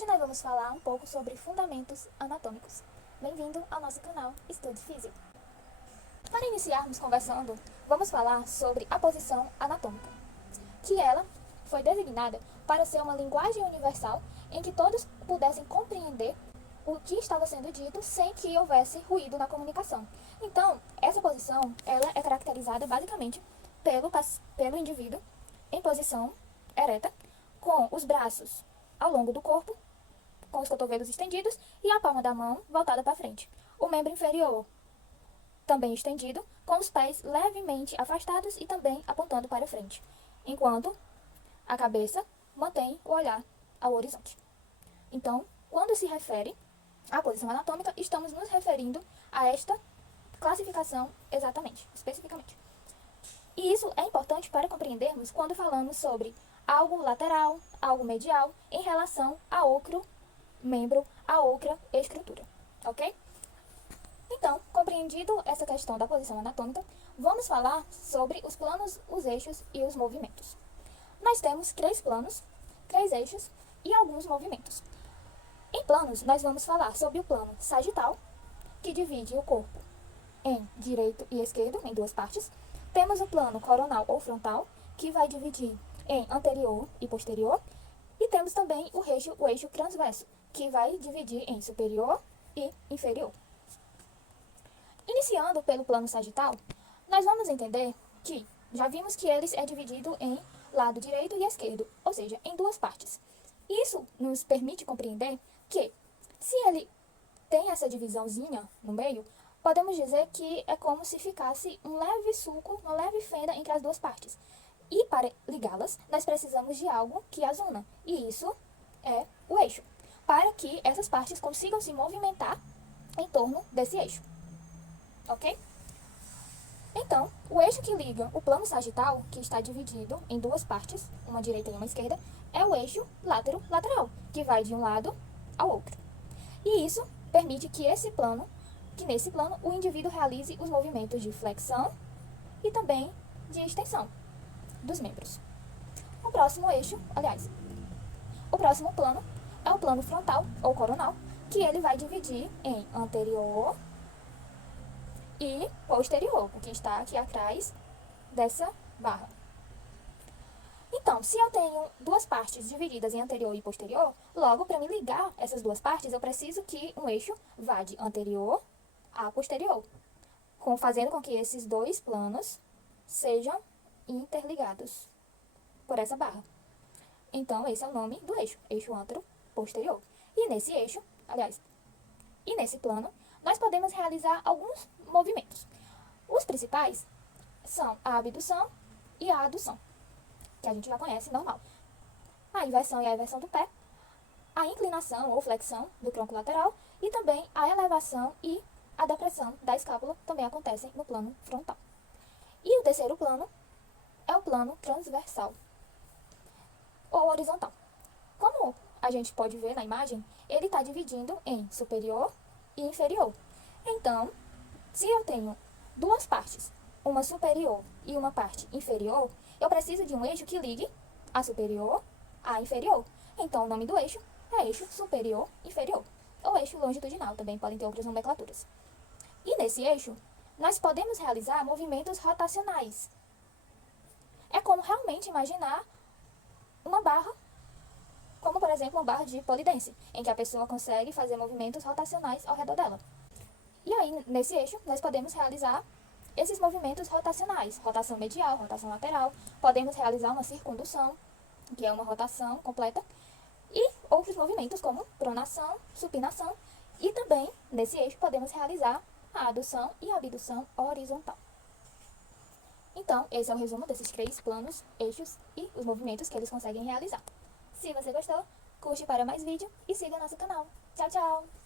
Hoje nós vamos falar um pouco sobre fundamentos anatômicos. Bem-vindo ao nosso canal Estude Física. Para iniciarmos conversando, vamos falar sobre a posição anatômica, que ela foi designada para ser uma linguagem universal em que todos pudessem compreender o que estava sendo dito sem que houvesse ruído na comunicação. Então, essa posição ela é caracterizada basicamente pelo indivíduo em posição ereta, com os braços ao longo do corpo, com os cotovelos estendidos e a palma da mão voltada para frente. O membro inferior também estendido, com os pés levemente afastados e também apontando para frente, enquanto a cabeça mantém o olhar ao horizonte. Então, quando se refere à posição anatômica, estamos nos referindo a esta classificação especificamente. E isso é importante para compreendermos quando falamos sobre algo lateral, algo medial, em relação a outro membro, a outra estrutura, ok? Então, compreendido essa questão da posição anatômica, vamos falar sobre os planos, os eixos e os movimentos. Nós temos 3 planos, 3 eixos e alguns movimentos. Em planos, nós vamos falar sobre o plano sagital, que divide o corpo em direito e esquerdo, em 2 partes. Temos o plano coronal ou frontal, que vai dividir em anterior e posterior. E temos também o eixo transverso, que vai dividir em superior e inferior. Iniciando pelo plano sagital, nós vamos entender que já vimos que ele é dividido em lado direito e esquerdo, ou seja, em 2 partes. Isso nos permite compreender que, se ele tem essa divisãozinha no meio, podemos dizer que é como se ficasse um leve sulco, uma leve fenda entre as 2 partes. E para ligá-las, nós precisamos de algo que as una, e isso é o eixo, para que essas partes consigam se movimentar em torno desse eixo, ok? Então, o eixo que liga o plano sagital, que está dividido em 2 partes, uma direita e uma esquerda, é o eixo látero-lateral, que vai de um lado ao outro. E isso permite que nesse plano o indivíduo realize os movimentos de flexão e também de extensão dos membros. O próximo plano é o plano frontal ou coronal, que ele vai dividir em anterior e posterior, o que está aqui atrás dessa barra. Então, se eu tenho 2 partes divididas em anterior e posterior, logo, para me ligar essas 2 partes, eu preciso que um eixo vá de anterior a posterior, fazendo com que esses 2 planos sejam interligados por essa barra. Então, esse é o nome do eixo antero-posterior. E nesse plano, nós podemos realizar alguns movimentos. Os principais são a abdução e a adução, que a gente já conhece normal. A inversão e a eversão do pé, a inclinação ou flexão do tronco lateral e também a elevação e a depressão da escápula também acontecem no plano frontal. E o terceiro plano é o plano transversal ou horizontal. Como a gente pode ver na imagem, ele está dividindo em superior e inferior. Então, se eu tenho 2 partes, uma superior e uma parte inferior, eu preciso de um eixo que ligue a superior à inferior. Então, o nome do eixo é eixo superior-inferior, ou eixo longitudinal, também podem ter outras nomenclaturas. E nesse eixo, nós podemos realizar movimentos rotacionais. É como realmente imaginar uma barra, como por exemplo uma barra de pole dance, em que a pessoa consegue fazer movimentos rotacionais ao redor dela. E aí, nesse eixo, nós podemos realizar esses movimentos rotacionais, rotação medial, rotação lateral, podemos realizar uma circundução, que é uma rotação completa, e outros movimentos como pronação, supinação, e também, nesse eixo, podemos realizar a adução e a abdução horizontal. Então, esse é o resumo desses 3 planos, eixos e os movimentos que eles conseguem realizar. Se você gostou, curte para mais vídeo e siga nosso canal. Tchau, tchau!